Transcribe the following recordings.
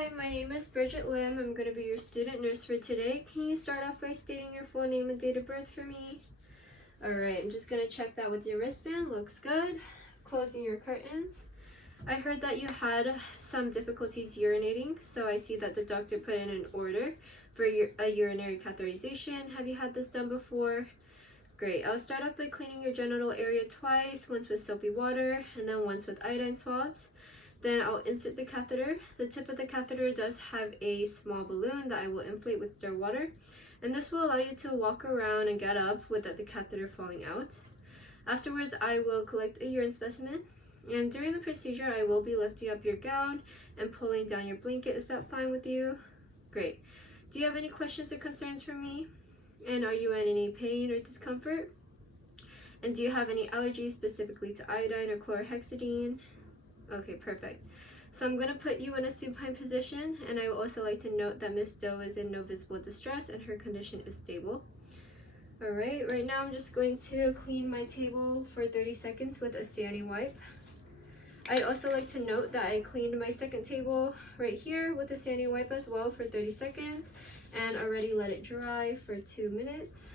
Hi, my name is Bridget Lim. I'm going to be your student nurse for today. Can you start off by stating your full name and date of birth for me? Alright, I'm just going to check that with your wristband. Looks good. Closing your curtains. I heard that you had some difficulties urinating, so I see that the doctor put in an order for a urinary catheterization. Have you had this done before? Great. I'll start off by cleaning your genital area twice, once with soapy water and then once with iodine swabs. Then I'll insert the catheter. The tip of the catheter does have a small balloon that I will inflate with still water, and this will allow you to walk around and get up without the catheter falling out. Afterwards, I will collect a urine specimen, and during the procedure, I will be lifting up your gown and pulling down your blanket. Is that fine with you? Great. Do you have any questions or concerns for me? And are you in any pain or discomfort? And do you have any allergies specifically to iodine or chlorhexidine? Okay, perfect. So I'm going to put you in a supine position, and I would also like to note that Miss Doe is in no visible distress and her condition is stable. Alright, right now I'm just going to clean my table for 30 seconds with a sandy wipe. I'd also like to note that I cleaned my second table right here with a sandy wipe as well for 30 seconds and already let it dry for 2 minutes.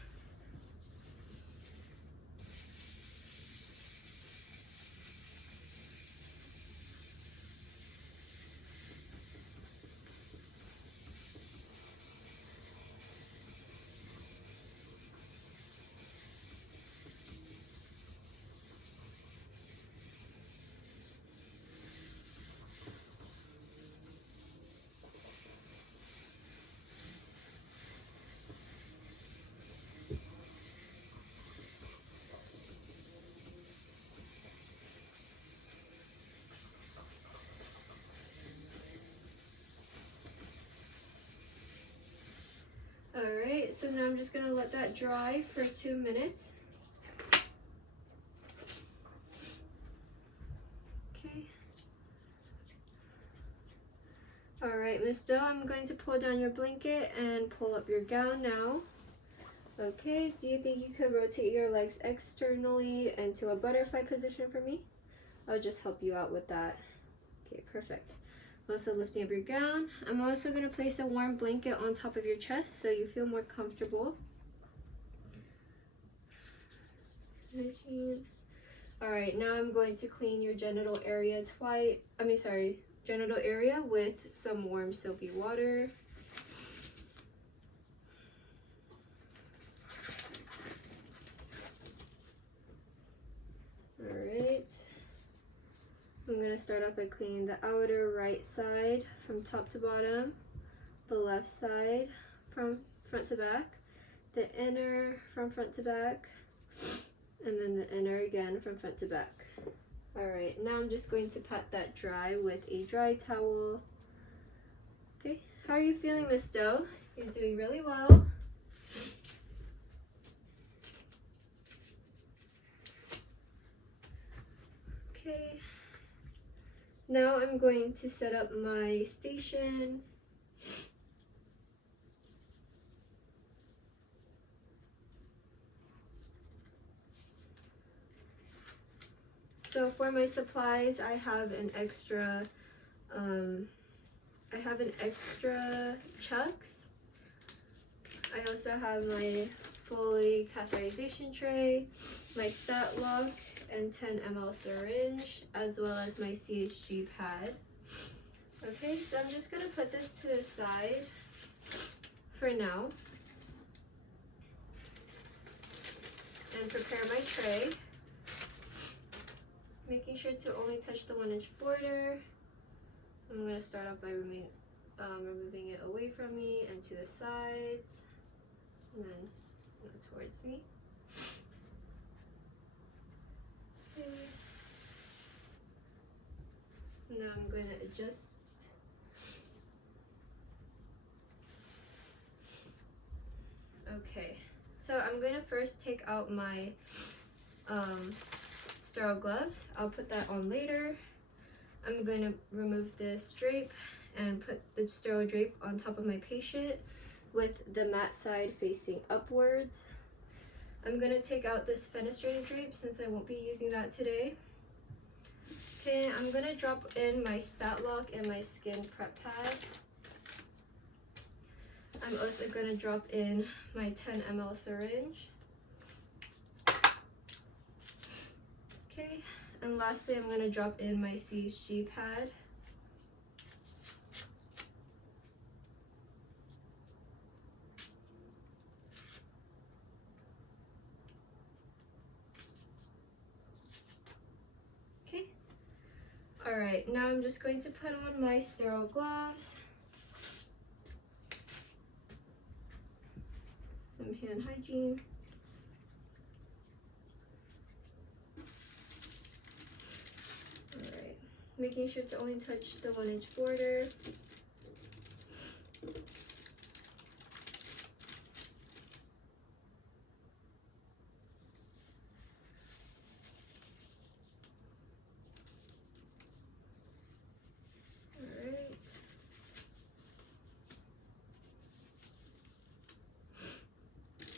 Alright, so now I'm just going to let that dry for 2 minutes. Okay. Alright, Miss Doe, I'm going to pull down your blanket and pull up your gown now. Okay, do you think you could rotate your legs externally into a butterfly position for me? I'll just help you out with that. Okay, perfect. I'm also lifting up your gown. I'm also going to place a warm blanket on top of your chest so you feel more comfortable. Alright, now I'm going to clean your genital area genital area with some warm soapy water. Alright. I'm going to start off by cleaning the outer right side from top to bottom, the left side from front to back, the inner from front to back, and then the inner again from front to back. Alright, now I'm just going to pat that dry with a dry towel. Okay, how are you feeling, Miss Doe? You're doing really well. Okay. Now I'm going to set up my station. So for my supplies, I have an extra chucks. I also have my Foley catheterization tray, my stat lock, and 10 ml syringe, as well as my CHG pad. Okay, so I'm just gonna put this to the side for now and prepare my tray, making sure to only touch the 1-inch border. I'm gonna start off by removing it away from me and to the sides, and then towards me. Okay. Now I'm going to adjust. Okay, so I'm going to first take out my sterile gloves. I'll put that on later. I'm going to remove this drape and put the sterile drape on top of my patient with the mat side facing upwards. I'm going to take out this fenestrated drape since I won't be using that today. Okay, I'm gonna drop in my Stat Lock and my Skin Prep Pad. I'm also gonna drop in my 10 ml syringe. Okay, and lastly, I'm gonna drop in my CHG pad. Okay. All right, now I'm just going to put on my sterile gloves, some hand hygiene. All right, making sure to only touch the 1-inch border.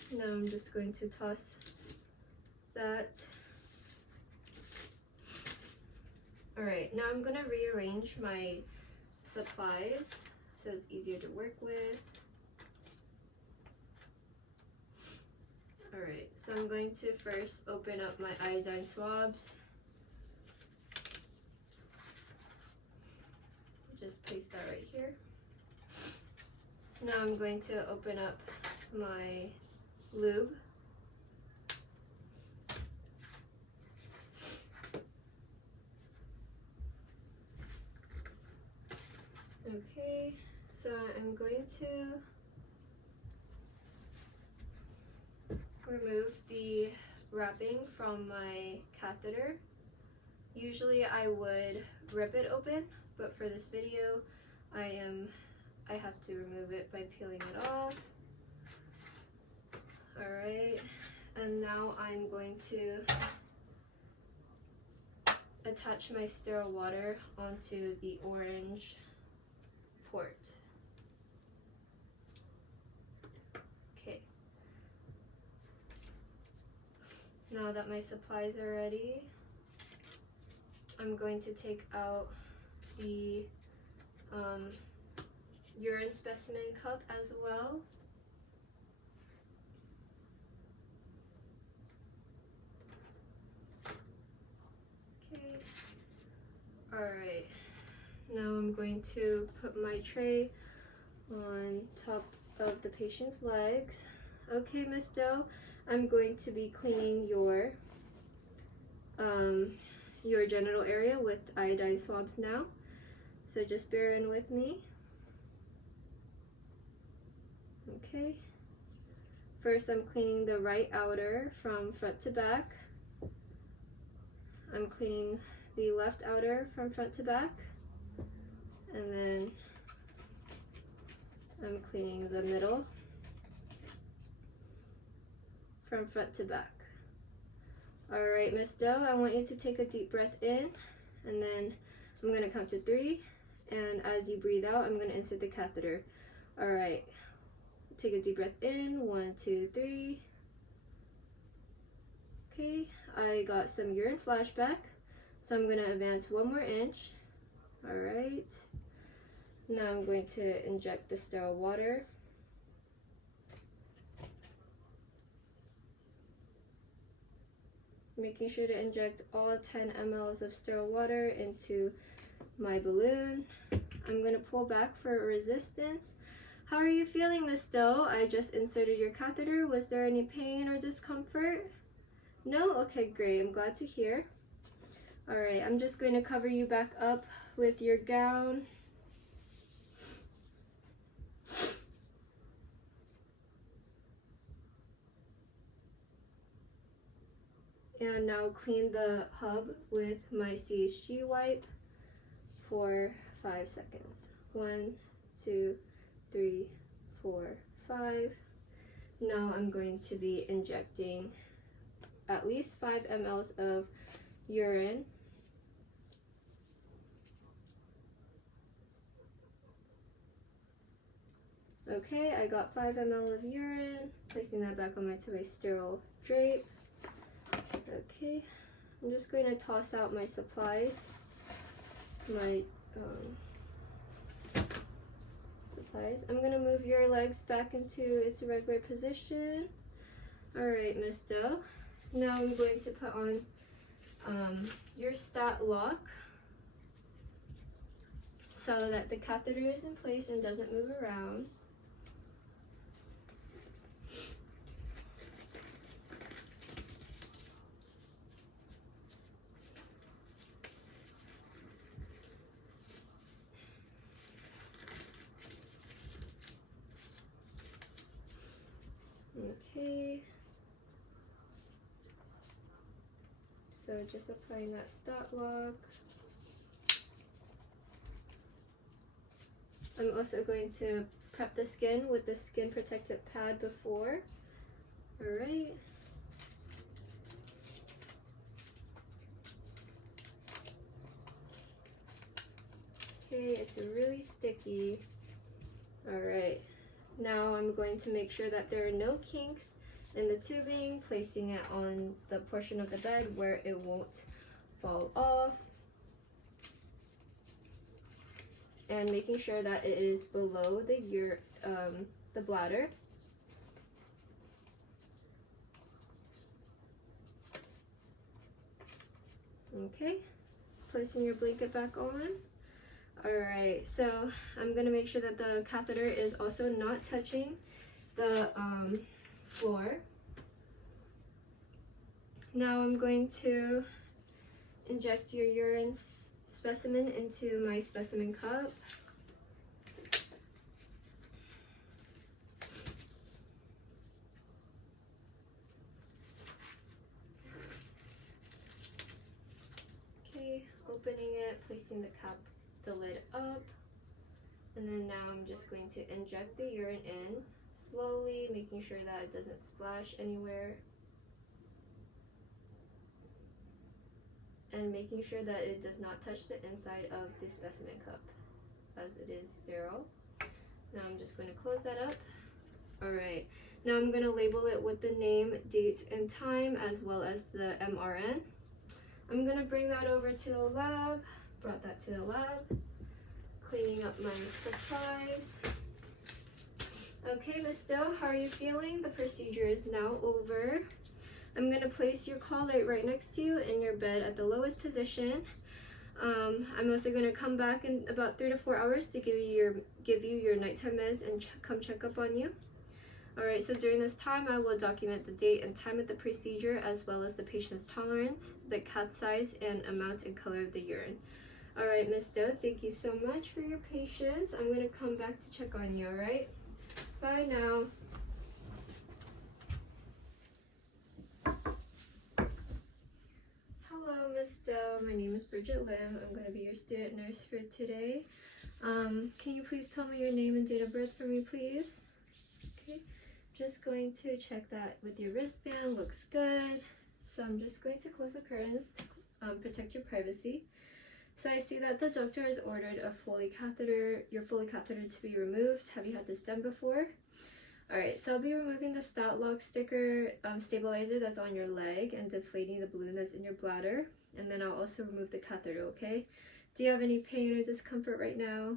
Now I'm just going to toss that. Alright, now I'm going to rearrange my supplies so it's easier to work with. Alright, so I'm going to first open up my iodine swabs. Just place that right here. Now I'm going to open up my lube. Okay, so I'm going to remove the wrapping from my catheter. Usually I would rip it open, but for this video I have to remove it by peeling it off. Alright, and now I'm going to attach my sterile water onto the orange port. Okay. Now that my supplies are ready, I'm going to take out the urine specimen cup as well. Okay. Alright. Now I'm going to put my tray on top of the patient's legs. Okay, Miss Doe, I'm going to be cleaning your genital area with iodine swabs now. So just bear in with me. Okay. First, I'm cleaning the right outer from front to back. I'm cleaning the left outer from front to back. And then I'm cleaning the middle from front to back. Alright, Miss Doe, I want you to take a deep breath in, and then I'm going to count to 3, and as you breathe out, I'm going to insert the catheter. Alright, take a deep breath in, 1, 2, 3. Okay, I got some urine flashback, so I'm going to advance 1 more inch. Alright, now I'm going to inject the sterile water. Making sure to inject all 10 ml of sterile water into my balloon. I'm going to pull back for resistance. How are you feeling, Miss Doe? I just inserted your catheter. Was there any pain or discomfort? No? Okay, great. I'm glad to hear. Alright, I'm just going to cover you back up with your gown. And now clean the hub with my CHG wipe for 5 seconds. 1, 2, 3, 4, 5. Now I'm going to be injecting at least 5 ml of urine. Okay, I got 5 ml of urine. Placing that back on my sterile drape. Okay, I'm just going to toss out my supplies. my supplies. I'm gonna move your legs back into its regular position. Alright, Miss Doe. Now I'm going to put on your stat lock so that the catheter is in place and doesn't move around. Okay. So just applying that stat lock. I'm also going to prep the skin with the skin protectant pad before. Alright. Okay, it's really sticky. Alright. Now I'm going to make sure that there are no kinks in the tubing, placing it on the portion of the bed where it won't fall off. And making sure that it is below the bladder. Okay, placing your blanket back on. Alright, so I'm going to make sure that the catheter is also not touching the floor. Now I'm going to inject your urine specimen into my specimen cup. Okay, opening it, placing the lid up, and then now I'm just going to inject the urine in slowly, making sure that it doesn't splash anywhere, and making sure that it does not touch the inside of the specimen cup as it is sterile. Now I'm just going to close that up. Alright, now I'm going to label it with the name, date, and time, as well as the MRN. I'm going to bring that over to the lab. Brought that to the lab. Cleaning up my supplies. Okay, Miss Doe, how are you feeling? The procedure is now over. I'm going to place your call light right next to you in your bed at the lowest position. I'm also going to come back in about 3 to 4 hours to give you your nighttime meds and come check up on you. Alright, so during this time, I will document the date and time of the procedure, as well as the patient's tolerance, the cath size, and amount and color of the urine. Alright, Miss Doe, thank you so much for your patience. I'm going to come back to check on you, alright? Bye now. Hello, Miss Doe. My name is Bridget Lim. I'm going to be your student nurse for today. Can you please tell me your name and date of birth for me, please? Okay. Just going to check that with your wristband. Looks good. So I'm just going to close the curtains to protect your privacy. So I see that the doctor has ordered a Foley catheter, your Foley catheter, to be removed. Have you had this done before? Alright, so I'll be removing the stat lock sticker stabilizer that's on your leg and deflating the balloon that's in your bladder. And then I'll also remove the catheter, okay? Do you have any pain or discomfort right now?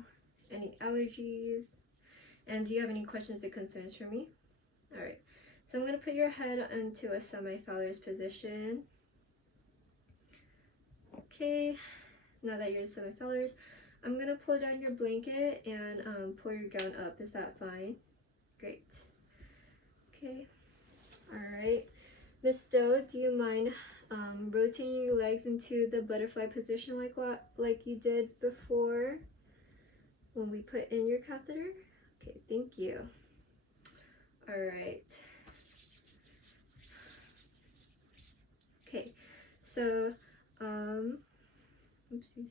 Any allergies? And do you have any questions or concerns for me? Alright, so I'm going to put your head into a semi-Fowler's position. Okay, now that you're in semi-Fowler's, I'm going to pull down your blanket and pull your gown up. Is that fine? Great. Okay, alright. Miss Doe, do you mind rotating your legs into the butterfly position like you did before when we put in your catheter? Okay, thank you. Alright. Okay, so, oopsies.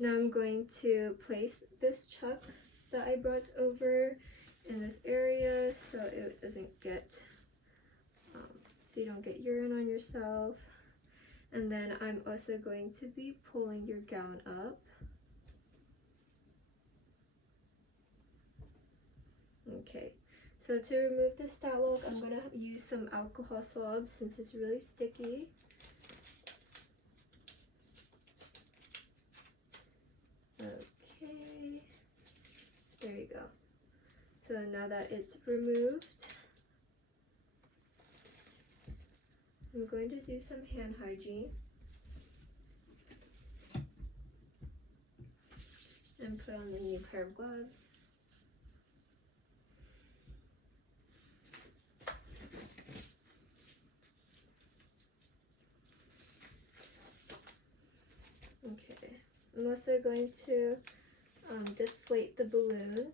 Now I'm going to place this chuck that I brought over in this area so it doesn't get, so you don't get urine on yourself. And then I'm also going to be pulling your gown up. Okay, so to remove the stat lock, I'm going to use some alcohol swabs since it's really sticky. So now that it's removed, I'm going to do some hand hygiene and put on the new pair of gloves. Okay, I'm also going to deflate the balloon.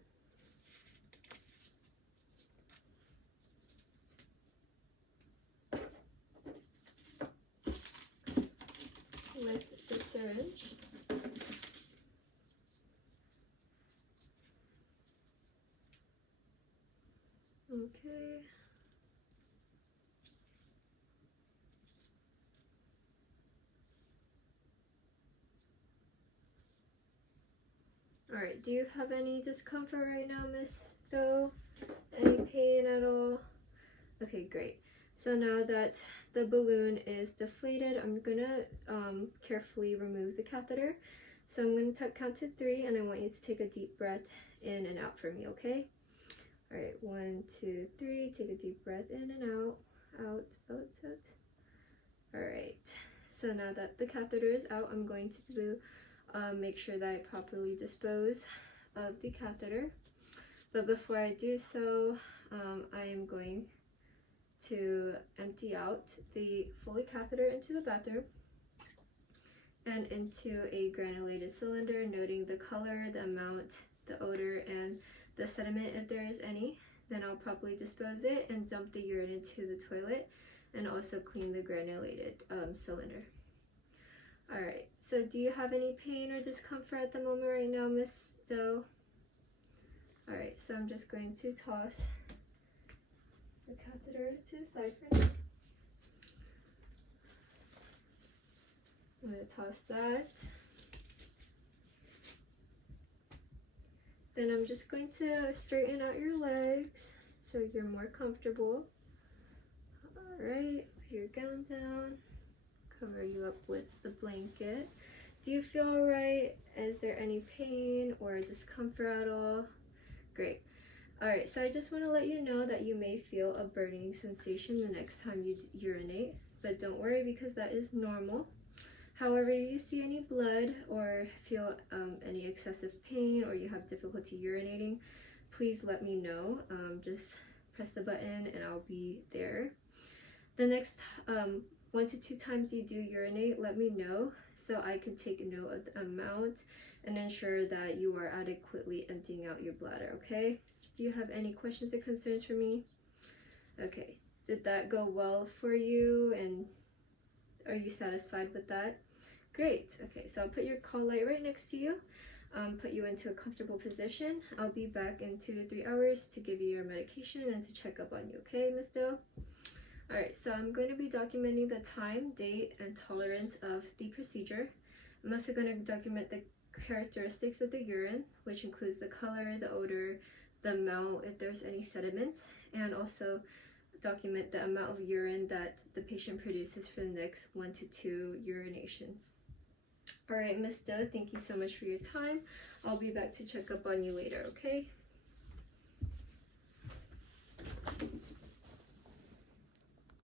With the syringe. Okay. Alright, do you have any discomfort right now, Miss Doe? Any pain at all? Okay, great. So now that the balloon is deflated, I'm gonna carefully remove the catheter. So I'm gonna count to 3, and I want you to take a deep breath in and out for me, okay? Alright, 1, 2, 3. Take a deep breath in and out, out, out, out. Alright, so now that the catheter is out, I'm going to make sure that I properly dispose of the catheter. But before I do so, I am going to empty out the Foley catheter into the bathroom and into a granulated cylinder, noting the color, the amount, the odor, and the sediment if there is any. Then I'll properly dispose it and dump the urine into the toilet and also clean the granulated cylinder. Alright, so do you have any pain or discomfort at the moment right now, Miss Doe? Alright, so I'm just going to toss the catheter to the side for now. I'm going to toss that. Then I'm just going to straighten out your legs so you're more comfortable. Alright, put your gown down. Cover you up with the blanket. Do you feel alright? Is there any pain or discomfort at all? Great. Alright, so I just want to let you know that you may feel a burning sensation the next time you urinate, but don't worry because that is normal. However, if you see any blood or feel any excessive pain or you have difficulty urinating, please let me know. Just press the button and I'll be there. The next 1 to 2 times you do urinate, let me know so I can take note of the amount and ensure that you are adequately emptying out your bladder, okay? Do you have any questions or concerns for me? Okay, did that go well for you and are you satisfied with that? Great. Okay, so I'll put your call light right next to you, put you into a comfortable position. I'll be back in 2 to 3 hours to give you your medication and to check up on you, okay, Miss Doe? Alright, so I'm going to be documenting the time, date, and tolerance of the procedure. I'm also going to document the characteristics of the urine, which includes the color, the odor, the amount, if there's any sediments, and also document the amount of urine that the patient produces for the next 1 to 2 urinations. Alright, Miss Doe, thank you so much for your time. I'll be back to check up on you later, okay?